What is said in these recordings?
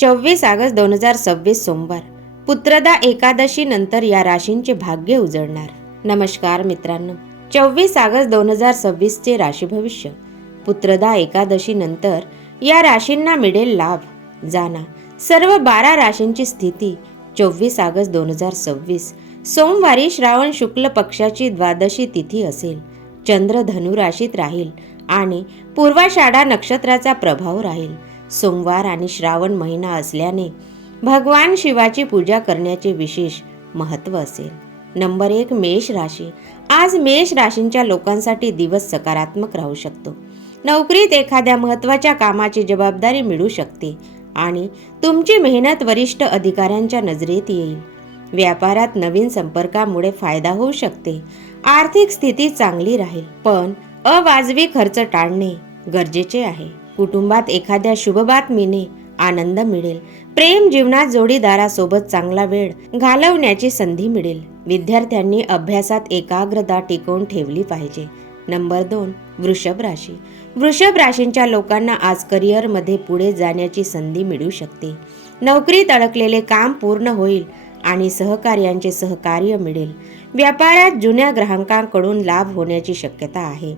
24 August 2026 सोमवार. पुत्रदा एकादशी नंतर या राशींचे भाग्य उजळणार. नमस्कार मित्रांनो, 24 ऑगस्ट 2026 चे राशी भविष्य. पुत्रदा एकादशी नंतर या राशींना मिळेल लाभ. जाणा सर्व 12 राशींची स्थिती. 24 ऑगस्ट 2026 सोमवारी श्रावण शुक्ल पक्षाची द्वादशी तिथी असेल. चंद्र धनु राशीत राहील आणि पूर्वाषाढा नक्षत्राचा प्रभाव राहील. सोमवार आणि श्रावण महिना असल्याने भगवान शिवाची पूजा करण्याचे विशेष महत्त्व असेल. नंबर 1, मेष राशी. आज मेष राशींच्या लोकांसाठी दिवस सकारात्मक राहू शकतो. नोकरीत एखाद्या महत्त्वाच्या कामाची जबाबदारी मिळू शकते आणि तुमची मेहनत वरिष्ठ अधिकाऱ्यांच्या नजरेत येईल. व्यापारात नवीन संपर्कामुळे फायदा होऊ शकते. आर्थिक स्थिती चांगली राहील, पण अवाजवी खर्च टाळणे गरजेचे आहे. कुटुंबात एखाद्या शुभ बातमीने आनंद मिळेल. प्रेम जीवनात जोडीदारासोबत चांगला वेळ घालवण्याची संधी मिळेल. विद्यार्थ्यांनी अभ्यासात एकाग्रता टिकवून ठेवली पाहिजे. नंबर 2, वृषभ राशी. वृषभ राशींच्या लोकांना आज करिअरमध्ये पुढे जाण्याची संधी मिळू शकते. नोकरीत अडकलेले काम पूर्ण होईल आणि सहकार्यांचे सहकार्य मिळेल. व्यापारात जुन्या ग्राहकांकडून लाभ होण्याची शक्यता आहे.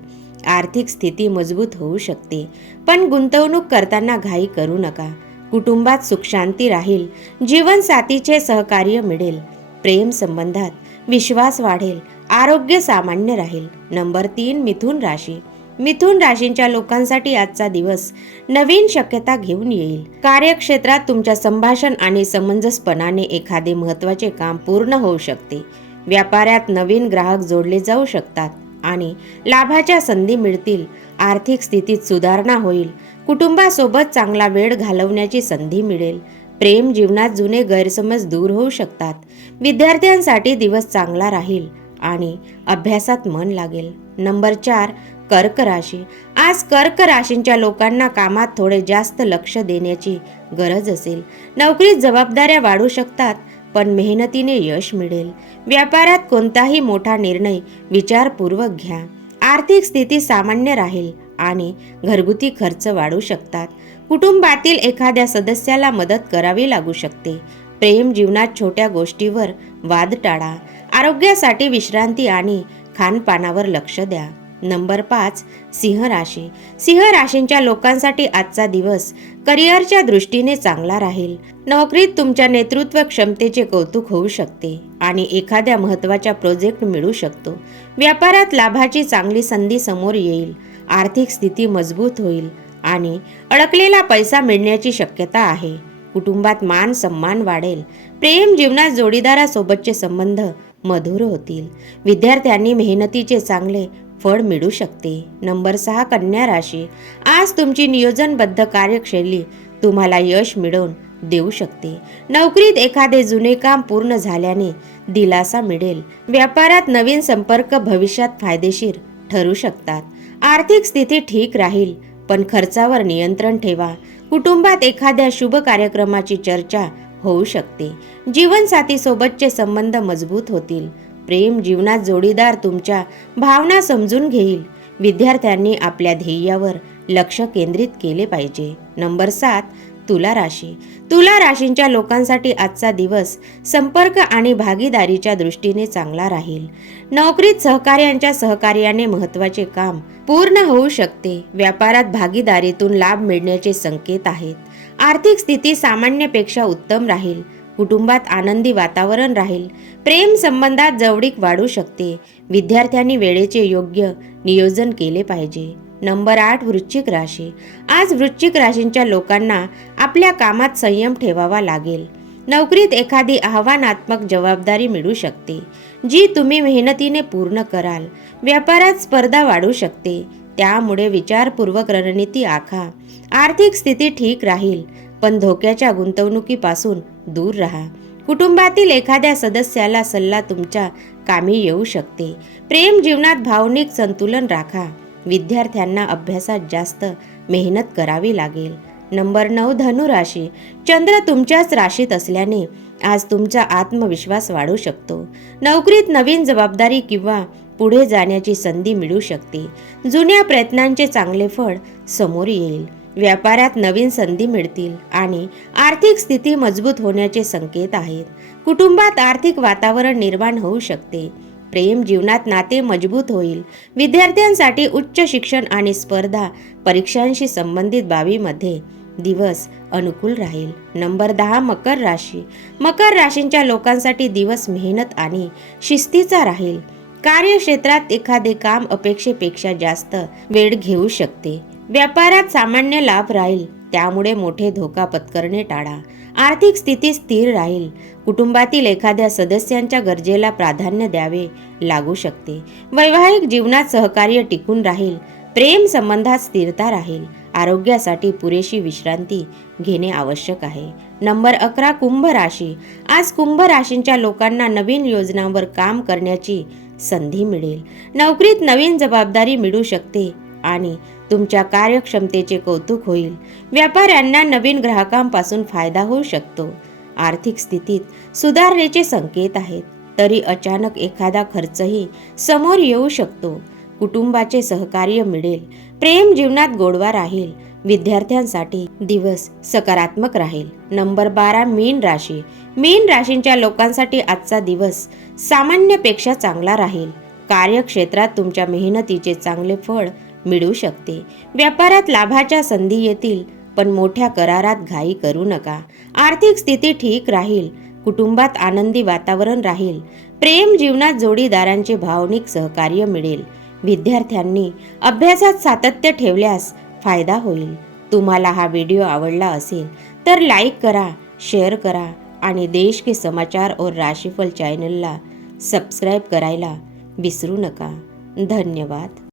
आर्थिक स्थिती मजबूत होऊ शकते, पण गुंतवणूक करताना घाई करू नका. कुटुंबात सुखशांती राहील. जीवनसाथीचे सहकार्य मिळेल. प्रेम संबंधात विश्वास वाढेल. आरोग्य सामान्य राहील. नंबर 3, मिथुन राशी. मिथुन राशींच्या लोकांसाठी आजचा दिवस नवीन शक्यता घेऊन येईल. कार्यक्षेत्रात तुमच्या संभाषण आणि समंजसपणाने एखादे महत्त्वाचे काम पूर्ण होऊ शकते. व्यापारात नवीन ग्राहक जोडले जाऊ शकतात आणि लाभाच्या संधी मिळतील. आर्थिक स्थितीत सुधारणा होईल. कुटुंबासोबत चांगला वेळ घालवण्याची संधी मिळेल. प्रेम जीवनात जुने गैरसमज दूर होऊ शकतात. विद्यार्थ्यांसाठी दिवस चांगला राहील आणि अभ्यासात मन लागेल. नंबर 4, कर्क राशी. आज कर्क राशींच्या लोकांना कामात थोडे जास्त लक्ष देण्याची गरज असेल. नोकरीत जबाबदाऱ्या वाढू शकतात, पण मेहनतीने यश मिळेल. व्यापारात कोणताही मोठा निर्णय विचारपूर्वक घ्या. आर्थिक स्थिती सामान्य राहील आणि घरगुती खर्च वाढू शकतात. कुटुंबातील एखाद्या सदस्याला मदत करावी लागू शकते. प्रेम जीवनात छोट्या गोष्टीवर वाद टाळा. आरोग्यासाठी विश्रांती आणि खानपानावर लक्ष द्या. नंबर 5, सिंह राशी. सिंह राशींच्या लोकांसाठी आजचा दिवस करिअरच्या दृष्टीने चांगला राहील. नोकरीत तुमच्या नेतृत्व क्षमतेचे कौतुक होऊ शकते आणि एखाद्या महत्त्वाच्या प्रोजेक्ट मिळू शकतो. व्यापारात लाभाची चांगली संधी समोर येईल. आर्थिक स्थिती मजबूत होईल आणि अडकलेला पैसा मिळण्याची शक्यता आहे. कुटुंबात मान सन्मान वाढेल. प्रेम जीवनात जोडीदारासोबतचे संबंध मधुर होतील. विद्यार्थ्यांनी मेहनतीचे चांगले फळ मिळू शकते. नंबर 6, कन्या राशी. आज तुमची नियोजनबद्ध कार्यशैली तुम्हाला यश मिळवून देऊ शकते. नोकरीत एखादे जुने काम पूर्ण झाल्याने दिलासा मिळेल. व्यापारात नवीन संपर्क भविष्यात फायदेशीर ठरू शकतात. आर्थिक स्थिती ठीक राहील, पण खर्चावर नियंत्रण ठेवा. कुटुंबात एखाद्या शुभ कार्यक्रमाची चर्चा होऊ शकते. जीवनसाथीसोबतचे संबंध मजबूत होतील. प्रेम जीवनात जोडीदार तुमच्या भावना समजून घेईल. विद्यार्थ्यांनी आपल्या ध्येयावर लक्ष केंद्रित केले पाहिजे. नंबर 7, तुला राशी. तुला राशींच्या लोकांसाठी आजचा दिवस संपर्क आणि भागीदारीच्या दृष्टीने चांगला राहील. नोकरीत सहकार्यांच्या सहकार्याने महत्त्वाचे काम पूर्ण होऊ शकते. व्यापारात भागीदारीतून लाभ मिळण्याचे संकेत आहेत. आर्थिक स्थिती सामान्यपेक्षा उत्तम राहील. कुटुंबात आनंदी वातावरण राहील. प्रेम संबंधात जवळीक वाढू शकते. विद्यार्थ्यांनी वेळेचे योग्य नियोजन केले पाहिजे. नंबर 8, वृश्चिक राशी. आज वृश्चिक राशींच्या लोकांना आपल्या कामात संयम ठेवावा लागेल. नोकरीत एखादी आव्हानात्मक जबाबदारी मिळू शकते, जी तुम्ही मेहनतीने पूर्ण कराल. व्यापारात स्पर्धा वाढू शकते, त्यामुळे विचारपूर्वक रणनीती आखा. आर्थिक स्थिती ठीक राहील, पण धोक्याच्या गुंतवणुकीपासून दूर राहा. कुटुंबातील एखाद्या सदस्याला सल्ला तुमच्या कामी येऊ शकते. प्रेम जीवनात भावनिक संतुलन राखा. विद्यार्थ्यांना अभ्यासात जास्त मेहनत करावी लागेल. नंबर 9, धनु राशी. चंद्र तुमच्याच राशीत असल्याने आज तुमचा आत्मविश्वास वाढू शकतो. नोकरीत नवीन जबाबदारी किंवा पुढे जाण्याची संधी मिळू शकते. जुन्या प्रयत्नांचे चांगले फळ समोर येईल. व्यापारात नवीन संधी मिळतील आणि आर्थिक स्थिती मजबूत होण्याचे संकेत आहेत. कुटुंबात आर्थिक वातावरण निर्माण होऊ शकते. प्रेम जीवनात नाते मजबूत होईल. विद्यार्थ्यांसाठी उच्च शिक्षण आणि स्पर्धा परीक्षांशी संबंधित बाबीमध्ये दिवस अनुकूल राहील. नंबर 10 मकर राशी. मकर राशींच्या लोकांसाठी दिवस मेहनत आणि शिस्तीचा राहील. कार्यक्षेत्रात एखादे काम अपेक्षेपेक्षा जास्त वेळ घेऊ शकते. व्यापारात सामान्य लाभ राहील, त्यामुळे मोठे धोका पत्करणे टाळा. आर्थिक स्थिती स्थिर राहील. कुटुंबातील एखाद्या सदस्यांच्या गरजेला प्राधान्य द्यावे लागू शकते. वैवाहिक जीवनात सहकार्य टिकून राहील. प्रेम संबंधात स्थिरता राहील. आरोग्यासाठी पुरेशी विश्रांती घेणे आवश्यक आहे. नंबर 11 कुंभ राशी. आज कुंभ राशींच्या लोकांना नवीन योजनांवर काम करण्याची संधी मिळेल. नोकरीत नवीन जबाबदारी मिळू शकते आणि तुमच्या कार्यक्षमतेचे कौतुक होईल. व्यापाऱ्यांना नवीन ग्राहकांपासून फायदा होऊ शकतो. आर्थिक स्थितीत सुधारणेचे संकेत आहेत, तरी अचानक एखादा खर्चही समोर येऊ शकतो. कुटुंबाचे सहकार्य मिळेल. प्रेम जीवनात गोडवा राहील. विद्यार्थ्यांसाठी दिवस सकारात्मक राहील. नंबर 12 मीन राशी. मीन राशींच्या लोकांसाठी आजचा दिवस सामान्यपेक्षा चांगला राहील. कार्यक्षेत्रात तुमच्या मेहनतीचे चांगले फळ मिळू शकते. व्यापारात लाभाच्या संधी येतील, पण मोठ्या करारात घाई करू नका. आर्थिक स्थिती ठीक राहील. कुटुंबात आनंदी वातावरण राहील. प्रेम जीवनात जोडीदारांचे भावनिक सहकार्य मिळेल. विद्यार्थ्यांनी अभ्यासात सातत्य ठेवल्यास फायदा होईल. तुम्हाला हा व्हिडिओ आवडला असेल तर लाईक करा, शेअर करा आणि देश के समाचार और राशिफल चॅनलला सबस्क्राईब करायला विसरू नका. धन्यवाद.